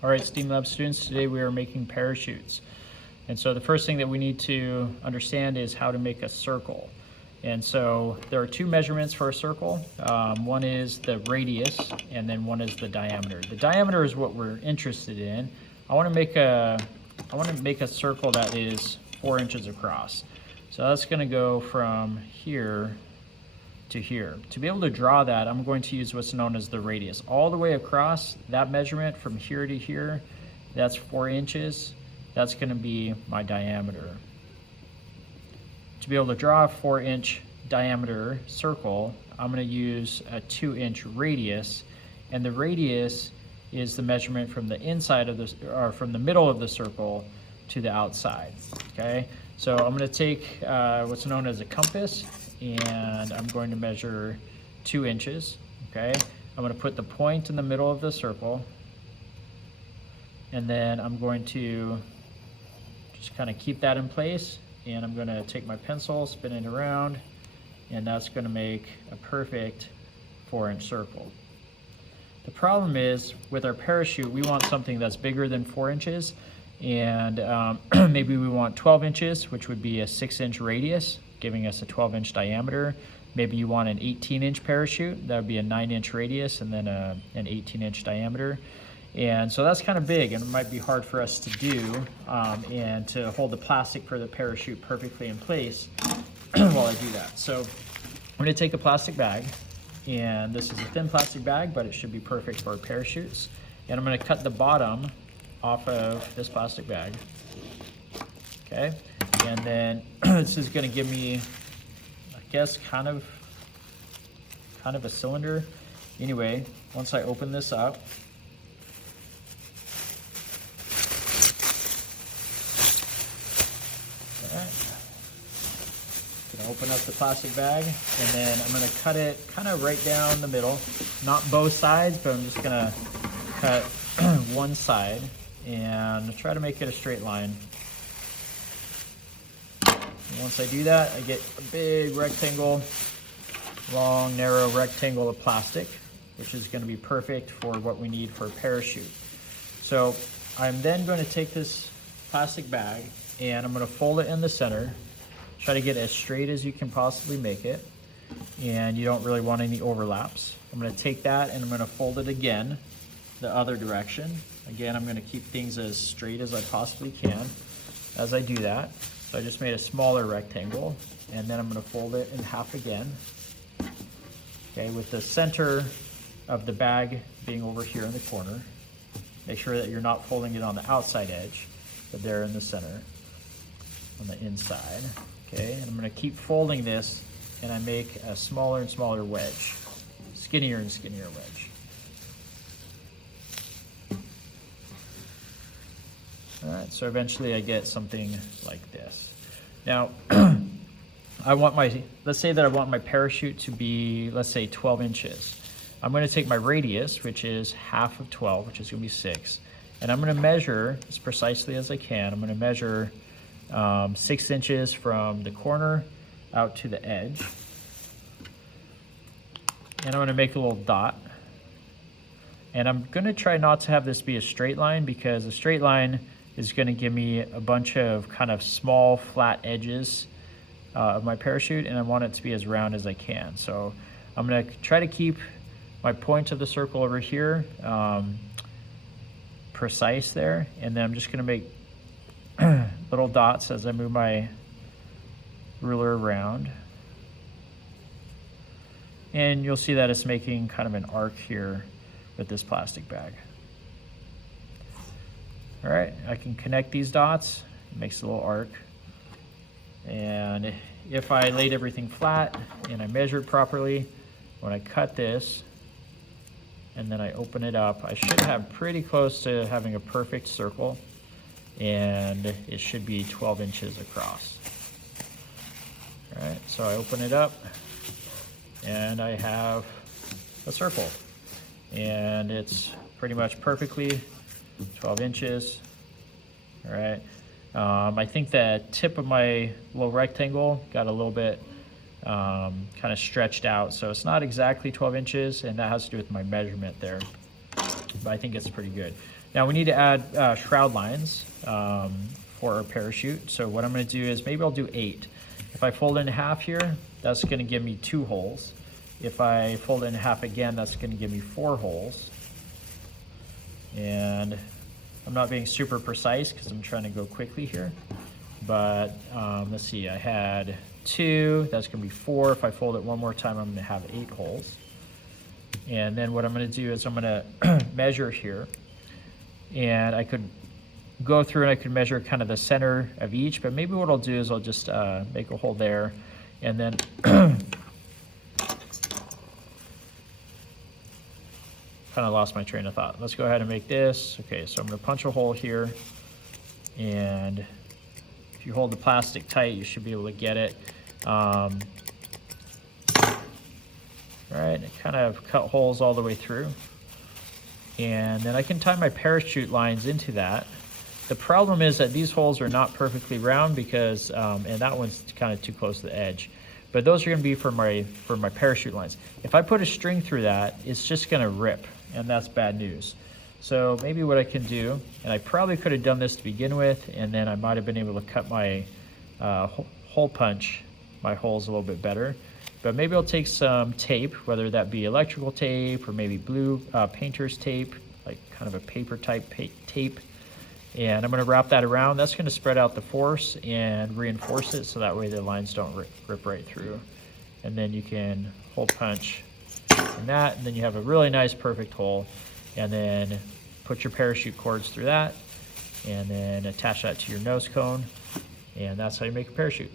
All right, STEAM Lab students, today we are making parachutes. And so the first thing that we need to understand is how to make a circle. And so there are two measurements for a circle. One is the radius, and then one is the diameter. The diameter is what we're interested in. I want to make a circle that is 4 inches across. So that's going to go from here to here. To be able to draw that, I'm going to use what's known as the radius. All the way across, that measurement from here to here, that's 4 inches. That's going to be my diameter. To be able to draw a 4-inch diameter circle, I'm going to use a 2-inch radius, and the radius is the measurement from the inside of or from the middle of the circle to the outside. Okay, so I'm going to take what's known as a compass, and I'm going to measure 2 inches. Okay, I'm going to put the point in the middle of the circle, and then I'm going to just kind of keep that in place, and I'm going to take my pencil, spin it around, and that's going to make a perfect 4-inch circle. The problem is, with our parachute, we want something that's bigger than 4 inches, and maybe we want 12 inches, which would be a 6-inch radius, giving us a 12-inch diameter. Maybe you want an 18-inch parachute, that would be a 9-inch radius and then an 18-inch diameter. And so that's kind of big, and it might be hard for us to do, and to hold the plastic for the parachute perfectly in place while I do that. So I'm going to take a plastic bag, and this is a thin plastic bag, but it should be perfect for parachutes. And I'm going to cut the bottom off of this plastic bag. Okay, and then this is going to give me, I guess, kind of a cylinder. Anyway, once I open this up, open up the plastic bag, and then I'm going to cut it kind of right down the middle, not both sides, but I'm just going to cut one side and try to make it a straight line. And once I do that, I get a big rectangle, long, narrow rectangle of plastic, which is going to be perfect for what we need for a parachute. So I'm then going to take this plastic bag, and I'm going to fold it in the center. Try to get as straight as you can possibly make it, and you don't really want any overlaps. I'm going to take that and I'm going to fold it again the other direction. Again, I'm going to keep things as straight as I possibly can as I do that. So I just made a smaller rectangle, and then I'm going to fold it in half again. Okay, with the center of the bag being over here in the corner. Make sure that you're not folding it on the outside edge, but there in the center, on the inside. Okay, and I'm going to keep folding this, and I make a smaller and smaller wedge, skinnier and skinnier wedge. All right, so eventually I get something like this. Now, let's say that I want my parachute to be, let's say, 12 inches. I'm going to take my radius, which is half of 12, which is going to be 6, and I'm going to measure as precisely as I can. I'm going to measure 6 inches from the corner out to the edge, and I'm going to make a little dot, and I'm going to try not to have this be a straight line, because a straight line is going to give me a bunch of kind of small flat edges of my parachute, and I want it to be as round as I can. So I'm going to try to keep my point of the circle over here precise there, and then I'm just going to make little dots as I move my ruler around. And you'll see that it's making kind of an arc here with this plastic bag. All right, I can connect these dots. It makes a little arc. And if I laid everything flat and I measured properly, when I cut this and then I open it up, I should have pretty close to having a perfect circle, and it should be 12 inches across. All right, so I open it up, and I have a circle, and it's pretty much perfectly 12 inches. All right, I think the tip of my little rectangle got a little bit kind of stretched out, so it's not exactly 12 inches, and that has to do with my measurement there. but I think it's pretty good. Now we need to add shroud lines for our parachute. So what I'm going to do is maybe I'll do 8. If I fold it in half here, that's going to give me 2 holes. If I fold it in half again, that's going to give me 4 holes. And I'm not being super precise because I'm trying to go quickly here. But let's see, I had 2, that's going to be 4. If I fold it one more time, I'm going to have 8 holes. And then what I'm going to do is I'm going to measure here. And I could go through and I could measure kind of the center of each, but maybe what I'll do is I'll just make a hole there, and then kind of lost my train of thought. Let's go ahead and make this. Okay, so I'm going to punch a hole here, and if you hold the plastic tight, you should be able to get it. All right, kind of cut holes all the way through. And then I can tie my parachute lines into that. The problem is that these holes are not perfectly round because, and that one's kind of too close to the edge. But those are gonna be for my parachute lines. If I put a string through that, it's just gonna rip, and that's bad news. So maybe what I can do, and I probably could have done this to begin with, and then I might have been able to cut my hole punch my holes a little bit better. But maybe I'll take some tape, whether that be electrical tape or maybe blue painter's tape, like kind of a paper type tape. And I'm going to wrap that around. That's going to spread out the force and reinforce it so that way the lines don't rip right through. And then you can hole punch in that, and then you have a really nice perfect hole. And then put your parachute cords through that, and then attach that to your nose cone. And that's how you make a parachute.